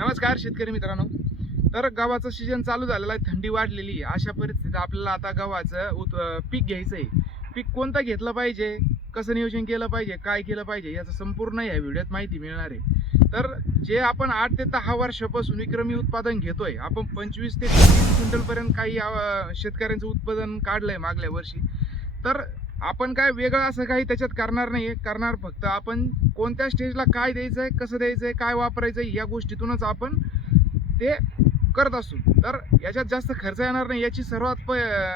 नमस्कार शेतकरी मित्रांनो. तर गव्हाचं सीजन चालू झालेलं आहे थंडी वाढलेली आहे. अशा परिस्थितीत आपल्याला आता गव्हाचं उत पीक घ्यायचं आहे. पीक कोणतं घेतलं पाहिजे? कसं नियोजन केलं पाहिजे? काय केलं पाहिजे? याचं संपूर्ण या व्हिडिओत माहिती मिळणार आहे. तर जे आपण आठ ते दहा वर्षापासून विक्रमी उत्पादन घेतोय आपण पंचवीस ते तीस क्विंटलपर्यंत काही शेतकऱ्यांचं उत्पादन काढलंय मागल्या वर्षी. तर आपण काय वेगळं असं काही त्याच्यात करणार नाही करणार फक्त आपण कोणत्या स्टेजला काय द्यायचं आहे कसं द्यायचं आहे काय वापरायचं आहे या गोष्टीतूनच आपण ते करत असू. तर याच्यात जास्त खर्च येणार नाही. याची सर्वात प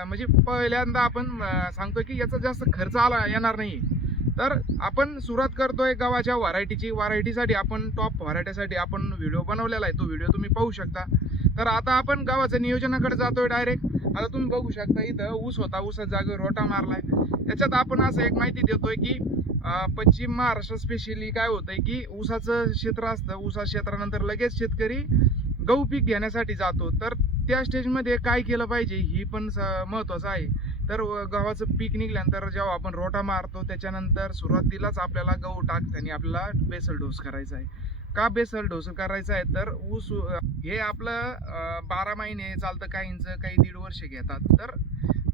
म्हणजे पहिल्यांदा आपण सांगतो की याचा जास्त खर्च आला येणार नाही तर आपण सुरुवात करतोय गव्हाच्या व्हरायटीची. व्हरायटीसाठी आपण टॉप व्हरायटीसाठी आपण व्हिडिओ बनवलेला आहे. तो व्हिडिओ तुम्ही पाहू शकता. तर आता आपण गावाचं नियोजनाकडे जातोय डायरेक्ट. आता तुम्ही बघू शकता इथं ऊस होता ऊसाच्या जागेवर रोटा मारलाय. त्याच्यात आपण असं एक माहिती देतोय की पश्चिम महाराष्ट्र स्पेशली काय होतंय की ऊसाचं क्षेत्र असतं ऊसा क्षेत्रानंतर लगेच शेतकरी गहू पीक घेण्यासाठी जातो. तर त्या स्टेजमध्ये काय केलं पाहिजे ही पण स- महत्वाचं आहे. तर गव्हाचं पीक निघल्यानंतर जेव्हा आपण रोटा मारतो त्याच्यानंतर सुरुवातीलाच आपल्याला गहू टाकताना आपल्याला बेसल डोस करायचा आहे. का बेसल डोस करायचं आहे? तर ऊस हे आपलं बारा महिने चालतं काहींचं काही दीड वर्ष घेतात. तर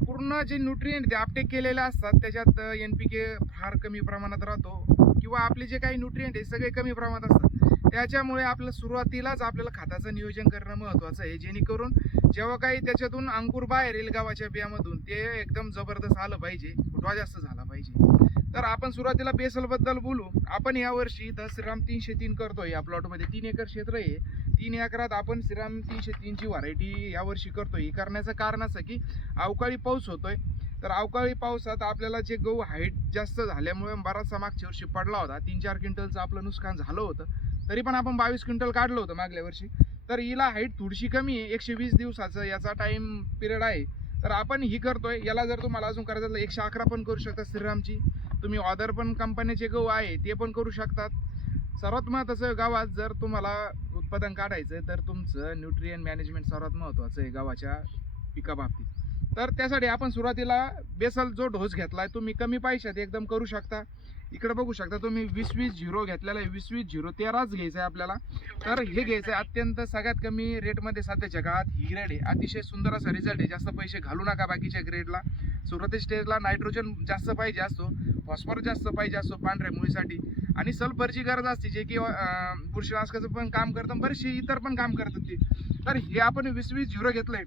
पूर्ण जे न्यूट्रिएंट ते आपटेक केलेले असतात त्याच्यात एन पी के फार कमी प्रमाणात राहतो. किंवा आपले जे काही न्यूट्रिएंट आहे सगळे कमी प्रमाणात असतात. त्याच्यामुळे आपलं सुरुवातीलाच आपल्याला खताचं नियोजन करणं महत्त्वाचं आहे. जेणेकरून जेव्हा काही त्याच्यातून अंकुर बाहेर येईल गावाच्या बियामधून ते एकदम जबरदस्त आलं पाहिजे. फुटवा जास्त झाला पाहिजे. तर आपण सुरुवातीला बेसलबद्दल बोलू. आपण यावर्षी इथं श्रीराम तीनशे तीन करतो या प्लॉटमध्ये तीन एकर क्षेत्र आहे. तीन एकरात आपण श्रीराम तीनशे तीनची व्हरायटी यावर्षी करतो हे करण्याचं कारण असं की अवकाळी पाऊस होतोय. तर अवकाळी पावसात आपल्याला जे गहू हाईट जास्त झाल्यामुळे बराचसा मागच्या वर्षी पडला होता. तीन चार क्विंटलचं आपलं नुकसान झालं होतं. तरी पण आपण बावीस क्विंटल काढलं होतं मागल्या वर्षी. तर हिला हाईट थोडीशी कमी आहे. एकशे वीस दिवसाचं याचा टाईम पिरियड आहे. तर आपण ही करतोय. याला जर तुम्हाला अजून करायचं एकशे अकरा पण करू शकता श्रीरामची. तुम्ही ऑदर पण कंपनीचे गहू आहे ते पण करू शकतात. सर्वात महत्त्वाचं गावात जर तुम्हाला उत्पादन काढायचं आहे तर तुमचं न्यूट्रियन मॅनेजमेंट सर्वात महत्त्वाचं आहे गावाच्या पिकाबाबतीत. तर त्यासाठी आपण सुरुवातीला बेसल जो डोस आहे तुम्ही कमी पैशात एकदम करू शकता. इकडे बघू शकता तुम्ही वीस वीस झिरो घेतलेला आहे. वीस वीस झिरो तेराच घ्यायचं आहे आपल्याला. तर हे घ्यायचं आहे अत्यंत सगळ्यात कमी रेटमध्ये सध्याच्या काळात. ही ग्रेड आहे. अतिशय सुंदर असा रिझल्ट आहे. जास्त पैसे घालू नका बाकीच्या ग्रेडला सुरुवाती स्टेजला नायट्रोजन जास्त पाहिजे असतो. फॉस्फर जास्त पाहिजे असतो पांढऱ्या मुळीसाठी. आणि सल्फरची गरज असते. जे की बुरशीनाशकाचं पण काम करतं बरेचसे इतर पण काम करतात ती. तर हे आपण वीस वीस झिरो घेतलंय.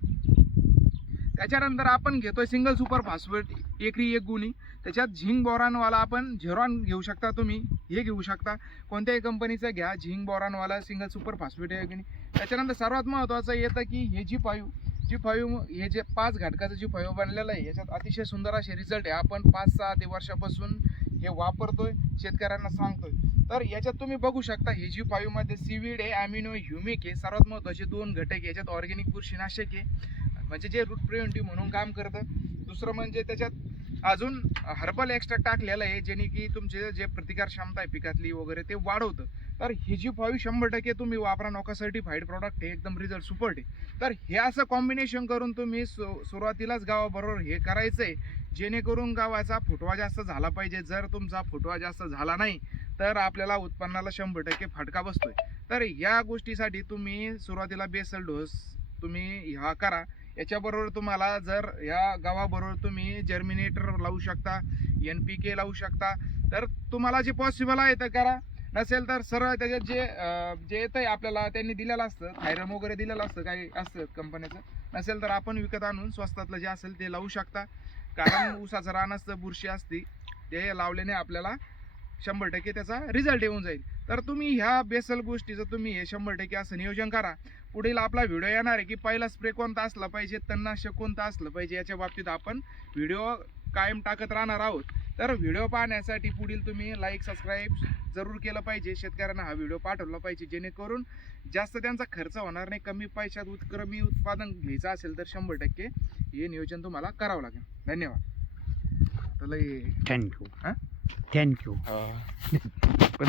त्याच्यानंतर आपण घेतोय सिंगल सुपर फॉस्फेट एकरी एक गुणी. त्याच्यात झिंग बोरानवाला आपण झेरॉन घेऊ शकता तुम्ही हे घेऊ शकता. कोणत्याही कंपनीचं घ्या झिंग बोरानवाला सिंगल सुपर फॉस्फेट आहे की नाही त्याच्यानंतर सर्वात महत्त्वाचं येतं की हे जी फाईव्ह जी फाईव्ह हे जे पाच घटकाचं जी फाईव्ह बनलेलं आहे याच्यात अतिशय सुंदर असे रिझल्ट आहे. आपण पाच सहा ते वर्षापासून हे वापरतोय शेतकऱ्यांना सांगतोय. तर याच्यात तुम्ही बघू शकता हे जी फाईव्हमध्ये सीवीड आहे अॅमिनो ह्युमिक आहे सर्वात महत्त्वाचे दोन घटक याच्यात ऑर्गेनिक बुरशीनाशक आहे म्हणजे जे रूट प्रिव्हेंटिव्ह म्हणून काम करतं दुसरं म्हणजे त्याच्यात अजून हर्बल एक्स्ट्रा टाकलेलं आहे जेणे की तुमचे जे प्रतिकार क्षमता आहे पिकातली वगैरे ते वाढवतं. तर हे जी फाईव्ह शंभर टक्के तुम्ही वापरा नका सर्टिफाईड प्रॉडक्ट आहे एकदम रिझल्ट सुपर आहे. तर हे असं कॉम्बिनेशन करून तुम्ही सु सुरुवातीलाच गावाबरोबर हे करायचं आहे जेणेकरून गावाचा फुटवा जास्त झाला पाहिजे. जर तुमचा फुटवा जास्त झाला नाही तर आपल्याला उत्पन्नाला शंभर टक्के फटका बसतोय. तर या गोष्टीसाठी तुम्ही सुरुवातीला बेसल डोस तुम्ही हा करा. याच्याबरोबर तुम्हाला जर या गव्हाबरोबर तुम्ही जर्मिनेटर लावू शकता एन पी के लावू शकता तर तुम्हाला जे पॉसिबल आहे तर करा. नसेल तर सरळ त्याच्यात जे जे येतं आहे आपल्याला त्यांनी दिलेलं असतं थायरम वगैरे दिलेलं असतं काही असतं कंपनीचं नसेल तर आपण विकत आणून स्वस्तातलं जे असेल ते लावू शकता. कारण ऊसाचं रान असतं बुरशी असते. ते लावल्याने आपल्याला शंभर टक्के त्याचा रिझल्ट येऊन जाईल. तर तुम्ही ह्या बेसल गोष्टीचं तुम्ही हे शंभर टक्के असं नियोजन करा. पुढील आपला व्हिडिओ येणार आहे की पहिला स्प्रे कोणता असला पाहिजे तणनाशक कोणतं असलं पाहिजे याच्या बाबतीत आपण व्हिडिओ कायम टाकत राहणार आहोत. तर व्हिडिओ पाहण्यासाठी पुढील तुम्ही लाईक सबस्क्राईब जरूर केलं पाहिजे. शेतकऱ्यांना हा व्हिडिओ पाठवला पाहिजे जेणेकरून जास्त त्यांचा खर्च होणार नाही कमी पैशात उत कमी उत्पादन घ्यायचं असेल तर शंभर टक्के हे नियोजन तुम्हाला करावं लागेल. धन्यवाद. थँक्यू हा? थँक्यू पण